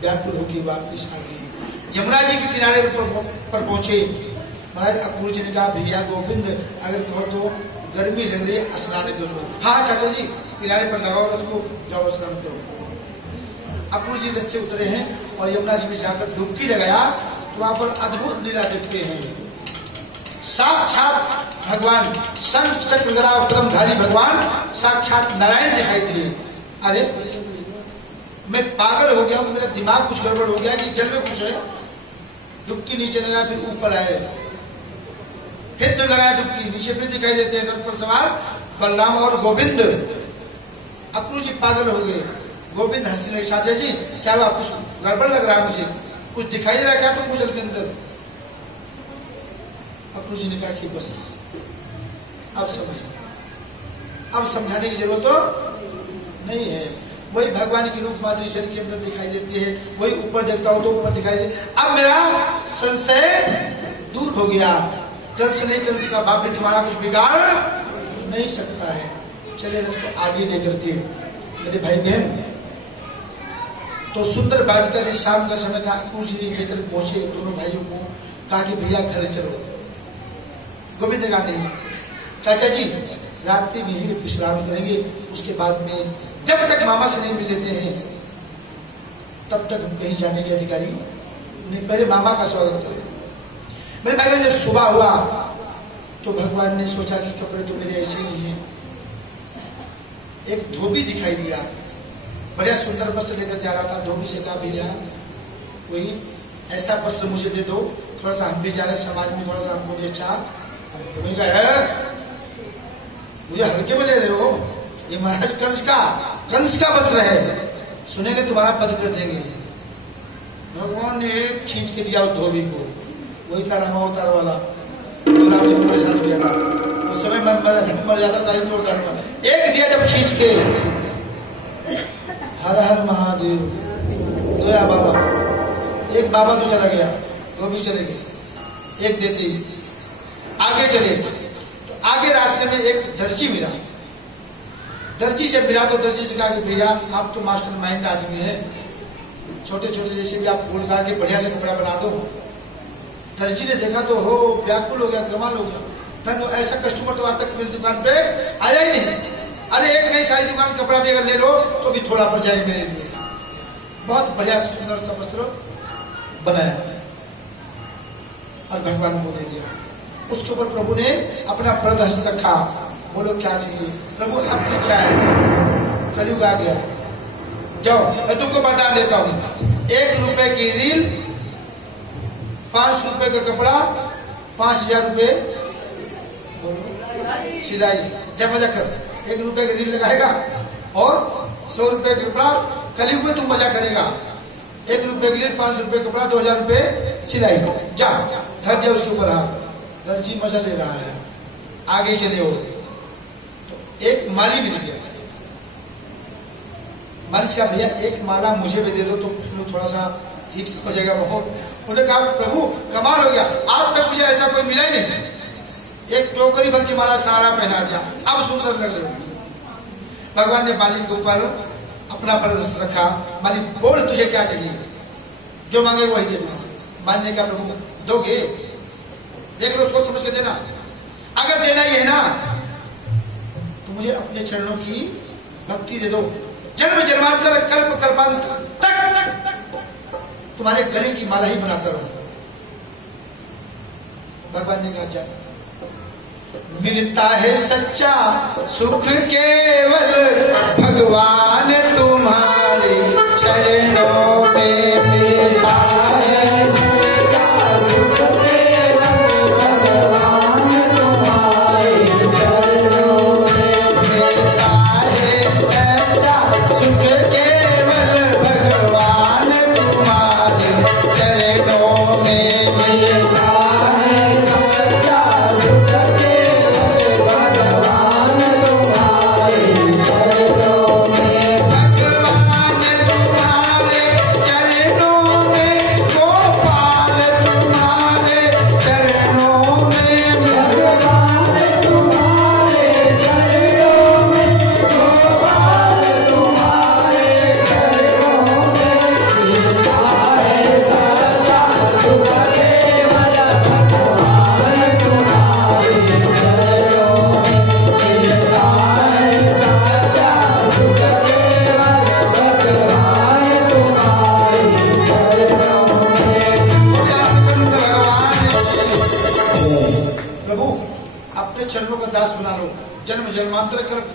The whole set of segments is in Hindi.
व्याकुल होकर वापिस आ गई। यमुना जी के किनारे पर पहुंचे। महाराज अक्रूर जी ने कहा भैया गोविंद अगर कहो तो गर्मी लग रही है, स्नान करो। हाँ चाचा जी किनारे पर लगाओ रथ को, जाओ स्नान करो। अक्रूर जी रथ से उतरे हैं और यमुना जी में जाकर डुबकी लगाया तो वहां पर अद्भुत लीला देखते हैं। साक्षात भगवान शंख चक्र गदा कलमधारी भगवान साक्षात नारायण दिखाई दिए। अरे मैं पागल हो गया हूं, मेरा दिमाग कुछ गड़बड़ हो गया कि जल में कुछ है। डुबकी नीचे लगाया, फिर ऊपर आए, फिर तो लगाया डुबकी, नीचे फिर दिखाई देते हैं रथ पर सवार बलराम और गोविंद। अक्रूर जी पागल हो गए। गोविंद हंसने लगे, चाचा जी क्या हुआ, कुछ गड़बड़ लग रहा है मुझे, कुछ दिखाई दे रहा है क्या तुमको जल के अंदर? अक्रूर जी ने कहा कि बस अब समझ, अब समझाने की जरूरत तो नहीं है। वही भगवान की रूप माधुरी जल के अंदर दिखाई देती है, वही ऊपर देखता हूं तो ऊपर दिखाई दे। अब मेरा संशय दूर हो गया। कंस नहीं, कंस का बाप तुम्हारा कुछ बिगाड़ नहीं सकता है। चले रथ को आगे लेकर के मेरे भाई बहन तो सुंदर वाटिका जी शाम का समय था। अक्रूर जी लेकर पहुंचे दोनों भाइयों को, कहा कि भैया घर चलो। गोविंद ने कहा नहीं चाचा जी रात्रि में ही विश्राम करेंगे, उसके बाद में जब तक मामा से नहीं मिल लेते हैं तब तक हम कहीं जाने के अधिकारी नहीं, पहले मामा का स्वागत करें। मेरे भाई में जब सुबह हुआ तो भगवान ने सोचा कि कपड़े तो मेरे ऐसे ही हैं। एक धोबी दिखाई दिया, बढ़िया सुंदर वस्त्र लेकर जा रहा था। धोबी से कहा भैया कोई ऐसा वस्त्र मुझे दे दो, थोड़ा सा हम भी जा रहे समाज में, थोड़ा सा हमको भी अच्छा। धोबी का है मुझे हल्के में ले रहे हो, ये महाराज कंस का वस्त्र है, सुनेंगे तुम्हारा पद कर देंगे। भगवान ने एक छींट के दिया उस धोबी को, वही था रामावतार वाला, राम जी को परेशान किया था उस समय। मर जाता सारी तोड़ डालने वाला। एक दिया जब खींच के, हर हर महादेव, दया बाबा। एक बाबा तो चला गया, धोबी चले गए। एक देती आगे चले तो आगे रास्ते में एक दर्जी मिला। दर्जी जब मिला तो दर्जी से कहा कि भैया आप तो मास्टर माइंड आदमी है, छोटे छोटे जैसे भी आप फूल काट के बढ़िया से कपड़ा बना दो। दर्जी ने देखा तो हो व्याकुल हो गया, कमाल हो गया। धन ऐसा कस्टमर तो आज तक मेरी दुकान पे आया ही नहीं। अरे एक नहीं सारी दुकान कपड़ा भी अगर ले लो तो भी थोड़ा पड़ जाए मेरे लिए। बहुत बढ़िया सुंदर सा वस्त्र बनाया और भगवान को दे दिया। उसके ऊपर प्रभु ने अपना प्रद हस्त रखा। बोलो क्या चाहिए प्रभु, आपकी इच्छा है, कलयुग आ गया, जाओ मैं तुमको वरदान देता हूं। 1 रुपए की रील, 5 रुपए का कपड़ा, 5000 रुपए सिलाई। जब मजा कर 1 रुपए की रील लगाएगा और 100 रुपए का कपड़ा, कलयुग में तुम मजा करेगा। 1 रुपए की रील, 5 रुपए कपड़ा, 2000 रुपए सिलाई। जा धर दिया उसके ऊपर हाथ। दर्जी मजा ले रहा है, आगे चले हो तो एक माली मिल गया। माली कहा भैया एक माला मुझे भी दे दो तो थोड़ा सा ठीक से हो जाएगा। बहुत उन्होंने कहा प्रभु कमाल हो गया, आज तक मुझे ऐसा कोई मिला ही नहीं। एक टोकरी भर की माला सारा पहना दिया, अब सुंदर लग रही। भगवान ने माली के ऊपर अपना प्रदर्शन रखा। माली बोल तुझे क्या चाहिए, जो मांगे वही देना। माली ने कहा प्रभु दोगे, देख लो उसको समझ के देना। देना ही है ना, तो मुझे अपने चरणों की भक्ति दे दो। जन्म जन्मांतर कल्प कल्पांतर तक तुम्हारे गले की माला ही बनाता रहूं। भगवान ने कहा जा, मिलता है सच्चा सुख केवल भगवान तुम्हारे चरणों में मिलता है सच्चा सुख केवल भगवान तुम्हारे चरणों में मिलता है सच्चा सुख केवल भगवान तुम्हारे चरणों में मिलता है सच्चा सुख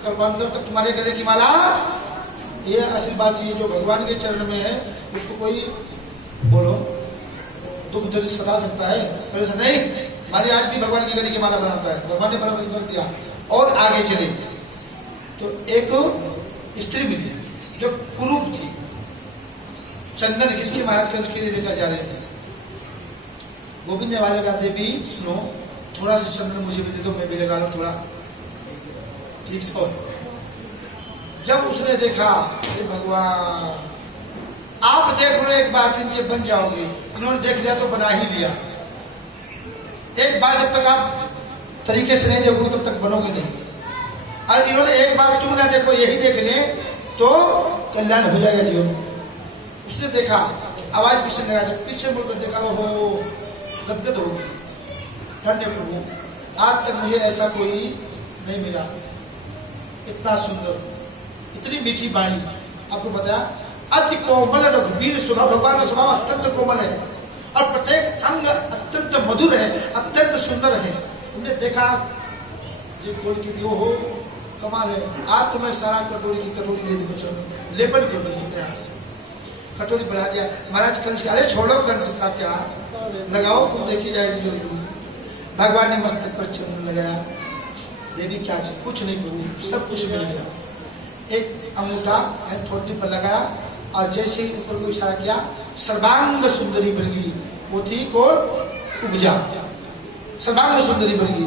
कल्पांतर तक तुम्हारे गले की माला। ये असल बात चाहिए, जो भगवान के चरण में है उसको कोई बोलो दुख दर्द सता सकता है, ऐसा नहीं। माने आज भी भगवान की गले की माला बनाता है, भगवान ने बना कर दिया। और आगे चले तो एक स्त्री मिली जो कुरूप थी, चंदन किसके महाराज कंस के लिए लेकर जा रहे थे। गोविंद ने वाले कहा, देवी सुनो, थोड़ा सा चंदन मुझे भी दे दो, मैं भी लगा लूं थोड़ा, ठीक सो। जब उसने देखा, अरे भगवान आप देख लो एक बार, इनके बन जाओगे। इन्होंने देख लिया तो बना ही लिया। एक बार जब तक आप तरीके से नहीं देखोगे तब तक बनोगे नहीं। और इन्होंने एक बार तुम ना देखो, यही देख ले तो कल्याण हो जाएगा जीवन। उसने देखा, आवाज किसने लगा, जब पीछे मुड़कर देखा, वो गदगद हो गई। धन्य प्रभु, आज तक मुझे ऐसा कोई नहीं मिला, इतना सुंदर, इतनी मीठी वाणी। आपको बताया अति कोमल रघुवीर स्वभाव, भगवान का स्वभाव अत्यंत कोमल है और प्रत्येक अंग अत्यंत मधुर है, अत्यंत सुंदर है। हमने देखा जो कोई की जो हो कमाल है। आज तो मैं सारा कटोरी की कटोरी ले दी, चलो लेपन कर दो प्रयास से, कटोरी बढ़ा दिया। महाराज कंस, अरे छोड़ो कंस का क्या लगाओ, तुम देखी जाएगी जो। भगवान ने मस्तक पर चंदन लगाया। देवी क्या चाहिए, कुछ नहीं प्रभु, सब कुछ मिल गया। एक अंगूठा थोड़ी पर लगाया और जैसे ही ऊपर को इशारा किया, सर्वांग सुंदरी बन गई। वो थी कौन, उपजा, सर्वांग सुंदरी बन गई।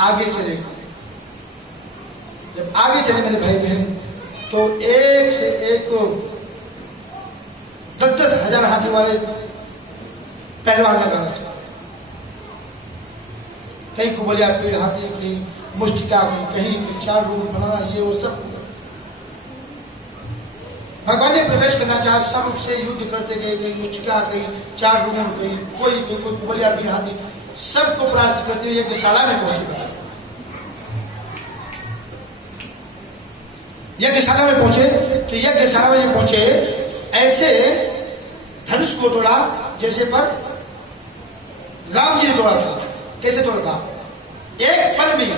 आगे चले, जब आगे चले मेरे भाई बहन, तो एक से एक 10-10 हजार हाथी वाले पहलवान लगा रखे। कहीं कुबलिया पीड़ हाथी, कहीं मुष्टिका, कहीं 4 रूम बनाना, ये वो सब। भगवान ने प्रवेश करना चाहा, सबसे युद्ध करते गए, कहीं मुष्टिका, कहीं 4 रूम, कहीं कोई कुबलिया पीड़ हाथी, सबको परास्त करते हुए यज्ञशाला में पहुंचे। यज्ञशाला में पहुंचे तो यज्ञशाला में पहुंचे, ऐसे धनुष को तोड़ा जैसे पर राम जी ने तोड़ा था। कैसे तोड़ा था, एक पल में।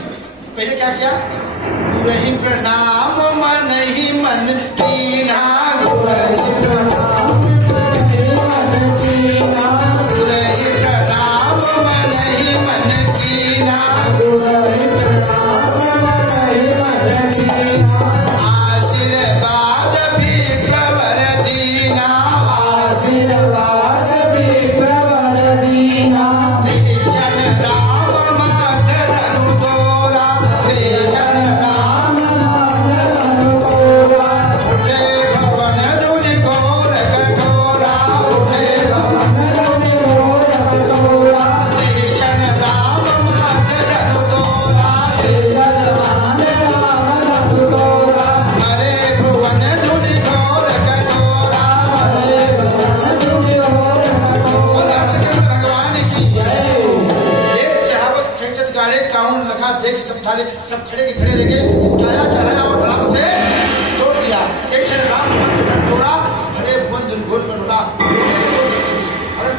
पहले क्या किया, गुरहि प्रणाम मन ही मन कीना, गुरहि प्रणाम मन ही मन कीना, गुरहि प्रणाम मन ही मन कीना, गुरहि प्रणाम मन ही मन कीना। आशीर्वाद भी प्रवर दीना, आशीर्वाद भी प्रवर दीना। देखा, देख सब ठाले, सब खड़े के खड़े रह गए, उठाया चढ़ाया और राम से तोड़ दिया। एक राम मंद तोड़ा, भरे भुवन दुर्गोल पर उड़ा,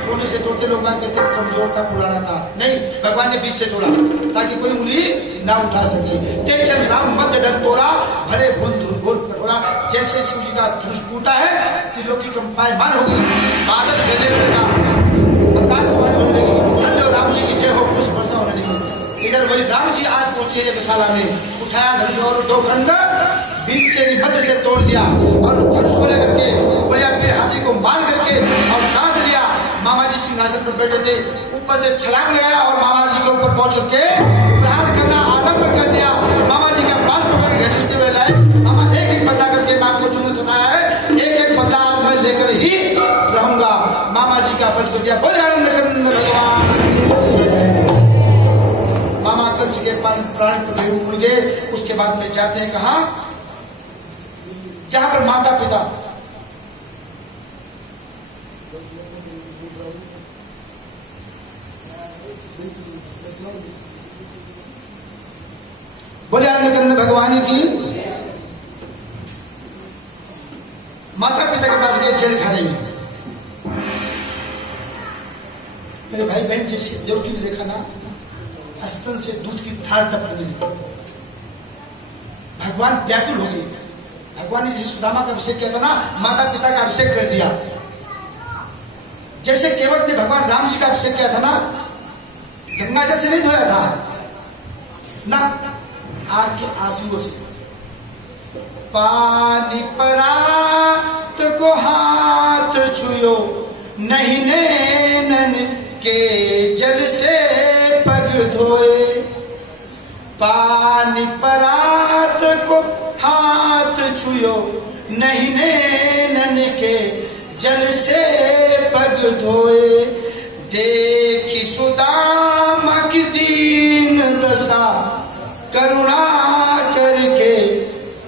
कोने से तोड़ते लोग कहते कमजोर था, पुराना था, नहीं, भगवान ने बीच से तोड़ा ताकि कोई उंगली ना उठा सके। तेजन राम मध्य डर तोड़ा, भरे भुवन दुर्गोल पर उड़ा। जैसे शिव जी का धनुष टूटा है, तिलों की कंपायमान होगी, बादल गरजने लगा, आकाशवाणी होने लगी, धन्य राम जी की जय हो, पुष्प वर्षा होने लगी। इधर वही राम जी आज पहुंचे हैं विशाला में, उठाया धनुष और दो खंड बीच से निबद्ध से तोड़ दिया और धनुष को लेकर के बढ़िया फिर हाथी को मार करके और काट लिया। मामा जी सिंहासन पर बैठे थे, ऊपर से छलांग लगाया और मामा जी के ऊपर पहुंच करके प्रहार करना आरंभ कर दिया। मामा जी का बाल पकड़ के घसीटते हुए लाए, मामा एक एक बदला करके मां को तुमने सताया है, एक एक बदला आज मैं लेकर ही रहूंगा। मामा जी का वध कर दिया, बोले आनंद कंद भगवान। मामा कंस के प्राण उड़ गए। उसके बाद में जाते हैं कहा, जहां पर माता पिता बोले अन्नकंद भगवान की। माता पिता के पास गए जेल खाने में। मेरे भाई बहन जैसे देवकी ने देखा ना, स्तन से दूध की धार टपकने लगी, भगवान व्याकुल हो गए। भगवान ने सुदामा का अभिषेक किया था ना, माता पिता का अभिषेक कर दिया। जैसे केवट ने भगवान राम जी का अभिषेक किया था ना, गंगा जल से नहीं धोया था ना, आग के आंसुओं से। पानी परात को हाथ छुयो, नहीं नैनन के जल से पग धोए। पानी परात को हाथ छुयो, नहीं नैनन के जल से पग धोए। देखी सुदामा की दीन दशा, करुणा करके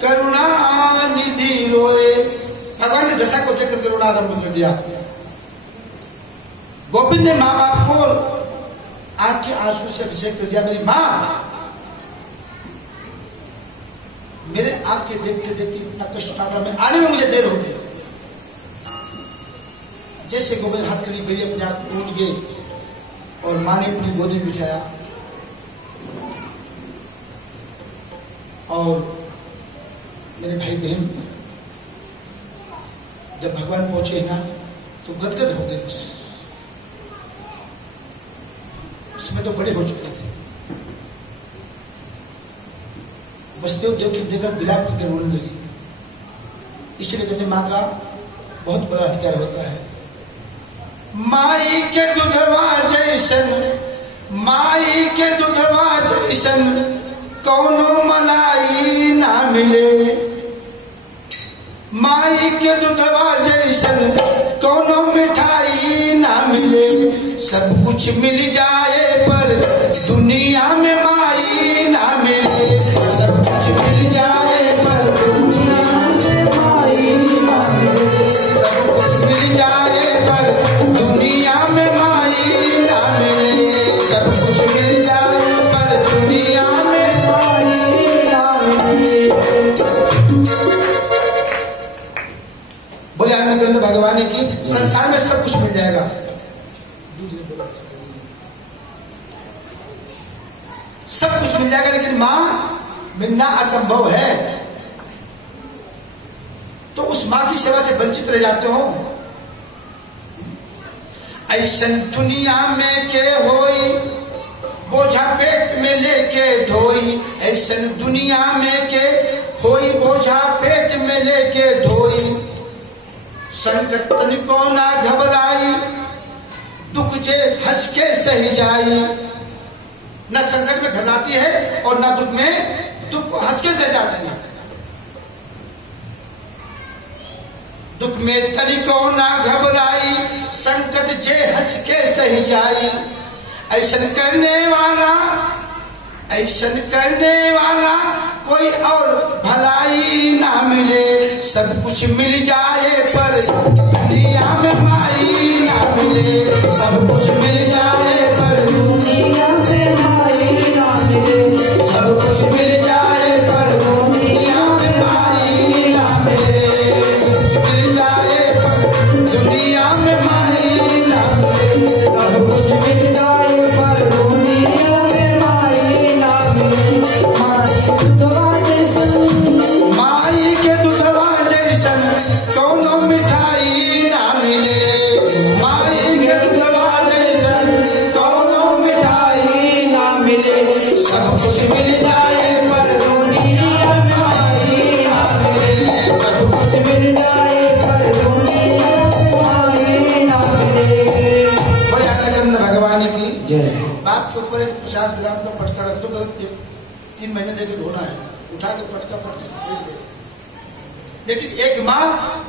करुणा निधि रोए। भगवान ने दशा को देखकर करुणा आरंभ कर दिया। गोविंद ने माँ बाप को आंख के आंसू से अभिषेक कर दिया। मेरी माँ, मेरे आंख के देखते देखते इतना कष्ट में आने में मुझे देर हो गई। जैसे गोविंद हाथ करीब गई, अपने आप टूट गए और माँ ने अपनी गोदी में बिठाया और मेरे भाई बहन जब भगवान पहुंचे ना तो गदगद हो गए। उसमें तो बड़े हो चुके थे। वसुदेव देवकी देखकर विलाप करके रोने लगी। इसलिए कहते माँ का बहुत बड़ा अधिकार होता है। माई के दुधवा जैसन, माई के दुधवा जैसन कौनो मलाई ना मिले। माई के दुधवा जैसन कौनो मिठाई ना मिले। सब कुछ मिल जाए पर दुनिया में माई ना मिले। सब कुछ मिल जाए पर दुनिया में माई ना मिले। सब कुछ मिल जाए पर दुनिया में माई ना मिले। सब कुछ मिल जाए पर दुनिया में माई ना मिले। बोले आनंद भगवान की, संसार में सब कुछ मिल जाएगा, सब कुछ मिल जाएगा, लेकिन मां मिलना असंभव है। तो उस मां की सेवा से वंचित रह जाते हो। ऐसन दुनिया में के होई, बोझा पेट में लेके ढोई। ऐसन दुनिया में के होई, बोझा पेट में लेके ढोई। संकट तनिको ना घबराई, दुख जे हंस के सही जाई। न संकट में घबराती है और न दुख में, दुख को हंस के सह जाती है। दुख में तनिको ना घबराई, संकट जे हंस के सही जाई। ऐसन करने वाला, ऐसन करने वाला कोई और भलाई ना मिले। सब कुछ मिल जाए पर दुनिया में माई ना मिले। सब कुछ मिल जाए पर दुनिया में माई ना मिले। सब कुछ मिल जाए पर दुनिया में ना मिले, सब कुछ मिल जाए पर दुनिया में ना मिले। बोले चंद्र भगवान की जय। बाप के ऊपर 50 ग्राम का पटका रख दो, 3 महीने लेके धोना है, उठा के पटका पटके। लेकिन एक माँ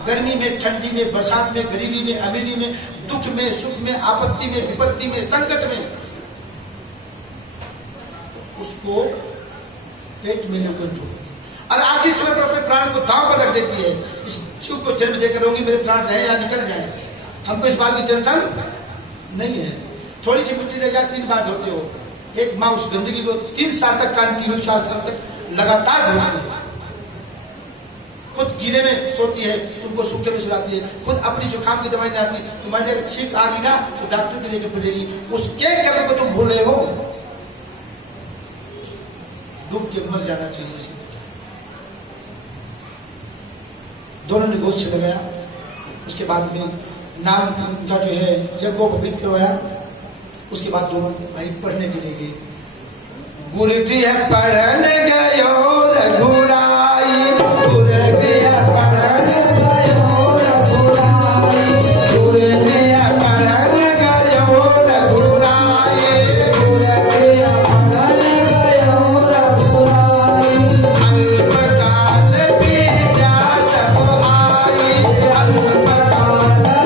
गर्मी में, ठंडी में, बरसात में, गरीबी में, अमीरी में, दुख में, सुख में, आपत्ति में, विपत्ति में, संकट में उसको पेट में लेकर दो और आखिरी समय पर अपने प्राण को दांव पर रख देती है। इस जीव को जन्म देकर होगी मेरे प्राण रहे या निकल जाए, हमको इस बात की टेंशन नहीं है। थोड़ी सी मिट्टी रह जाए 3 बार धोते हो। एक माँ उस गंदगी को 3 साल तक, कंटिन्यू 4 साल तक लगातार धोती है। खुद गीले में सोती है, तुमको सूखे में सुलाती है, खुद अपनी जुकाम की दवाई नहीं आती, तुम्हारी अगर छींक आ गई ना तो डॉक्टर के लेके पड़ेगी। उसके कर्म को तुम भूल रहे हो, डूब के मर जाना चाहिए। इसी दोनों ने गोद से लगाया, उसके बाद में नाम का जो है यज्ञोपवीत करवाया। उसके बाद दोनों भाई पढ़ने के लिए गए। गुरु गृह पढ़ने गयो रघुराई, गुरु गृह पढ़ने गयो रघुराई, गुरु गृह पढ़ने गयो रघुराई, गुरु गृह पढ़ने गयो रघुराई। अल्पकाल विद्या सब आई, अल्पकाल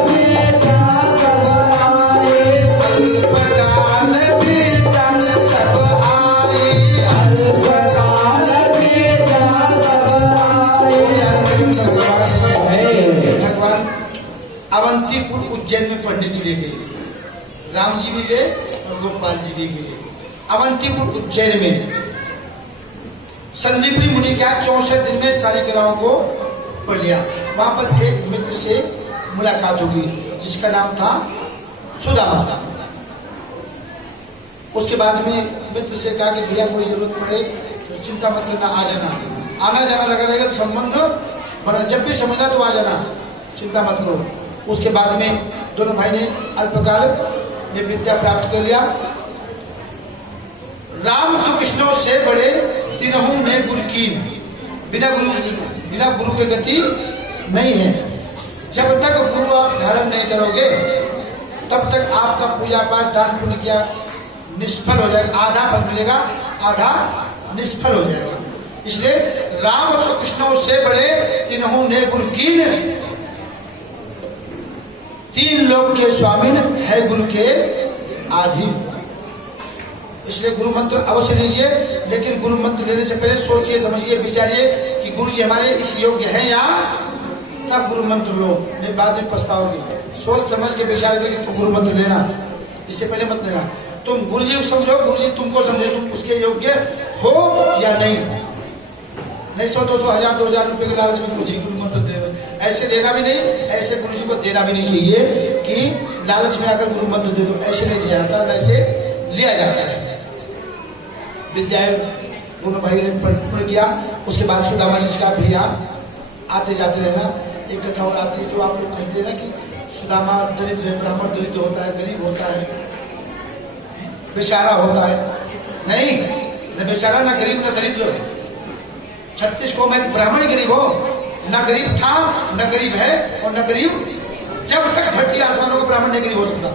विद्या सब आई, अल्पकाल विद्या सब आई, अल्पकाल विद्या सब आई। भगवान अवंतीपुर उज्जैन में पढ़ने के लिए गए। राम जी भी गए और गोपाल जी भी गए। अवंतीपुर उज्जैन में संदीपनी मुनि क्या 64 दिन में सारी कलाओं को पढ़ लिया। वहां पर एक मित्र से मुलाकात होगी जिसका नाम था सुदामा। उसके बाद में मित्र से कहा कि भैया कोई जरूरत पड़े तो चिंता मत करना, आ जाना। आना जाना लगा रहेगा तो संबंध बना, जब भी समझना तो आ जाना, चिंता मत करो। उसके बाद में दोनों भाई ने अल्पकाल में विद्या प्राप्त कर लिया। राम तो कृष्णों से बड़े तीनों ने गुरु की, बिना गुरु के गति नहीं है। जब तक गुरु आप धारण नहीं करोगे तब तक आपका पूजा पाठ दान पुण्य किया निष्फल हो जाएगा। आधा फल मिलेगा, आधा निष्फल हो जाएगा। इसलिए राम तो कृष्णों से बड़े तीनों ने गुरु कीन, 3 लोक के स्वामी है गुरु के आधीन। इसलिए गुरु मंत्र अवश्य लीजिए, लेकिन गुरु मंत्र लेने से पहले सोचिए, समझिए, विचारिए कि गुरु जी हमारे इस योग्य हैं या, तब गुरु मंत्र लो, नहीं बाद में पछताओगे। सोच समझ के विचार करके तुम गुरु मंत्र लेना, इससे पहले मत लेना। तुम गुरु जी को समझो, गुरु जी तुमको समझे, तुम उसके योग्य हो या नहीं। 100, 200, 1000, 2000 रुपए के लालच में गुरु जी गुरु मंत्र दे, ऐसे लेना भी नहीं, ऐसे गुरु जी को देना भी नहीं चाहिए कि लालच में आकर गुरु मंत्र दे दो। ऐसे नहीं दिया जाता, ऐसे लिया जाता है। विद्याएं दोनों भाई ने पूर्ण किया। उसके बाद सुदामा जी का भैया आते जाते रहना। एक कथा और आती है जो आप लोग कहते हैं ना कि सुदामा दरिद्र है, ब्राह्मण दरिद्र होता है, गरीब होता है, बेचारा होता है। नहीं, न बेचारा, न गरीब, न दरिद्र। 36 को मैं ब्राह्मण गरीब हो, न गरीब था, न गरीब है और न गरीब, जब तक धरती आसमानों का ब्राह्मण नहीं गरीब हो सकता।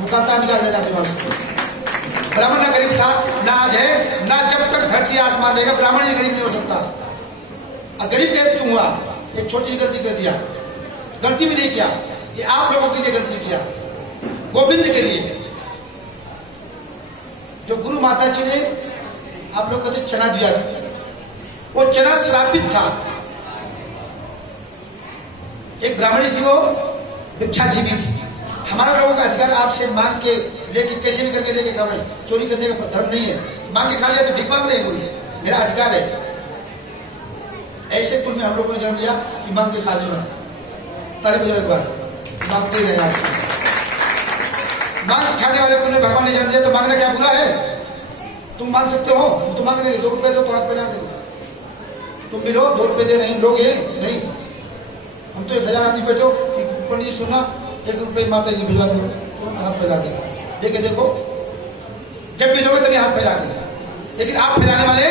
मुकाता निकाल देना दिमाग से। ब्राह्मण ना गरीब था, ना आज है, ना जब तक धरती आसमान रहेगा ब्राह्मण ही गरीब नहीं हो सकता। और गरीब कैसे क्यों हुआ? एक छोटी सी गलती कर दिया, गलती भी नहीं किया, ये आप लोगों के लिए गलती किया, गोविंद के लिए। जो गुरु माता जी ने आप लोग को चना दिया था, वो चना श्रापित था। एक ब्राह्मणी थी, वो भिक्षाजीवी थी। हमारा लोगों का अधिकार आपसे मांग के लेके, कैसे भी करके लेके खाओ, चोरी करने का धर्म नहीं है। मांग के खा लिया तो भीख मांग रहे बोलिए, मेरा अधिकार है। ऐसे कुल में हम लोगों ने जन्म लिया कि मांग के खा लेना। तारीफ बजाओ एक बार, मांगते रहे आपसे। मांग के खाने वाले कुल में भगवान ने जन्म दिया तो मांगना क्या बुरा है? तुम मांग सकते हो, तो मांग नहीं, 2 रुपए दो तो हाथ पे ना दे। तुम भी लो, 2 रुपए दे रहे हैं लोग, ये नहीं। हम तो 1000 आदमी बैठो, पंडित जी सुना 1 रुपए माता जी भिजवा दो, हाथ फैला दे, देखे देखो, जब भी लोगे तभी हाथ फैला दे। लेकिन आप फैलाने वाले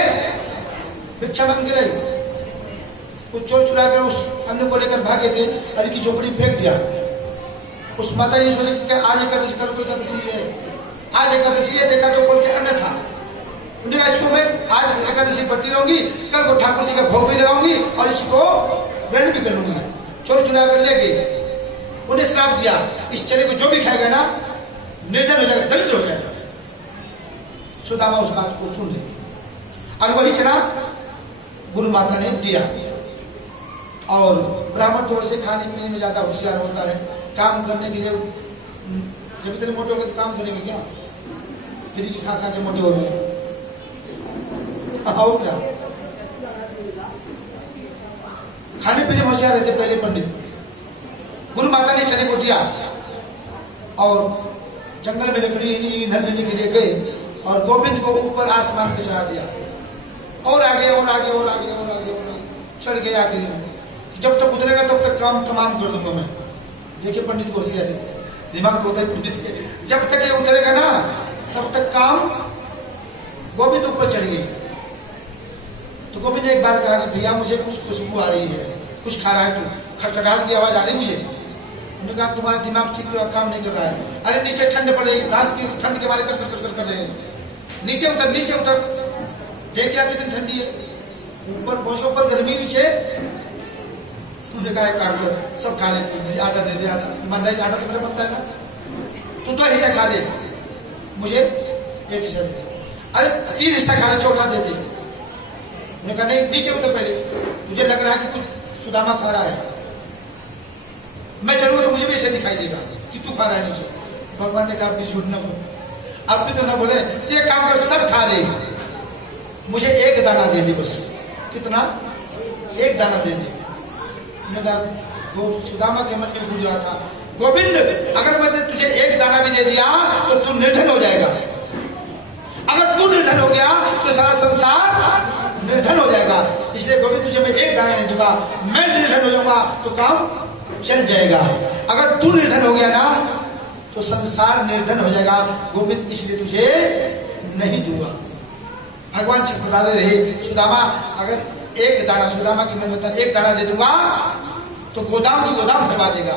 भिक्षा मांग के रहे। कुछ चोर चुरा कर उस अन्न को लेकर भागे थे, अरे की झोपड़ी फेंक दिया। उस माता जी सोचे कि आज एकादशी, कल को एकादशी है, आज एकादशी है, देखा तो खोल के अन्न था। उन्हें इसको मैं आज एकादशी पढ़ती रहूंगी, कल को ठाकुर जी का भोग भी लगाऊंगी और इसको ग्रहण भी कर लूंगी। चोर चुरा कर ले गए, उन्हें श्राप दिया, इस चने को जो भी खाएगा ना निर्धन हो जाएगा, दरिद्र हो जाएगा। सुदामा उस बात को सुन ले और वही चना गुरु माता ने दिया। और ब्राह्मण थोड़े से खाने पीने में ज्यादा होशियार होता है, काम करने के लिए जब इतने मोटे हो गए तो काम करेंगे क्या, फिर खा खा के मोटे हो गए और क्या। खाने पीने में होशियार रहते पहले पंडित। गुरु माता ने चने को दिया और जंगल में लकड़ी ईंधन लेने के लिए गए और गोविंद को ऊपर आसमान पे चढ़ा दिया और आगे और आगे और आगे और आगे और आगे चढ़ गए। आखिरी में जब तक उतरेगा तब तक काम तमाम कर दूंगा मैं। देखिए पंडित को होशियार दिमाग होता है पंडित के, जब तक ये उतरेगा ना तब तक काम। गोविंद ऊपर चढ़ गए तो गोविंद ने एक बार कहा कि भैया मुझे कुछ खुशबू आ रही है, कुछ खा रहा है तू, खटखटाहट की आवाज आ रही मुझे। उन्होंने कहा तुम्हारा दिमाग ठीक काम नहीं कर रहा है। अरे नीचे ठंड पड़ रही है, दांत की ठंड के बारे में कर रहे हैं, नीचे उतर नीचे उतर, देख क्या कितनी ठंडी है, ऊपर पहुंचो, ऊपर गर्मी नीचे। उन्होंने कहा एक काम कर, सब खा ले, आधा दे दे, आधा ईमानदारी से आटा तो मेरा बनता है ना, तू तो हिस्सा खा ले, मुझे एक हिस्सा दे। अरे 3 हिस्सा खा ले, चौथा दे दे। उन्होंने कहा नहीं नीचे उतर पहले, मुझे लग रहा है कि कुछ सुदामा खा रहा है, मैं चलूंगा तो मुझे भी ऐसे दिखाई देगा कि तू खा रहा है नीचे। भगवान ने कहा अपनी झूठ न बोल, अब भी तो ना बोले, ये काम कर सब खा ले, मुझे एक दाना दे दे बस। कितना? एक दाना दे दे। वो सुदामा के मन में गुजरा था, गोविंद अगर मैंने तुझे एक दाना भी दे दिया तो तू निर्धन हो जाएगा, अगर तू निर्धन हो गया तो सारा संसार निर्धन हो जाएगा। इसलिए गोविंद तुझे मैं एक दाना नहीं दूंगा, मैं निर्धन हो जाऊंगा तो काम चल जाएगा। अगर तू निर्धन हो गया ना तो संसार निर्धन हो जाएगा, गोविंद इसलिए तुझे नहीं दूंगा। भगवान छटपटाते रहे, सुदामा अगर एक दाना, सुदामा की मन में था एक दाना दे दूंगा तो गोदाम की गोदाम भरवा देगा।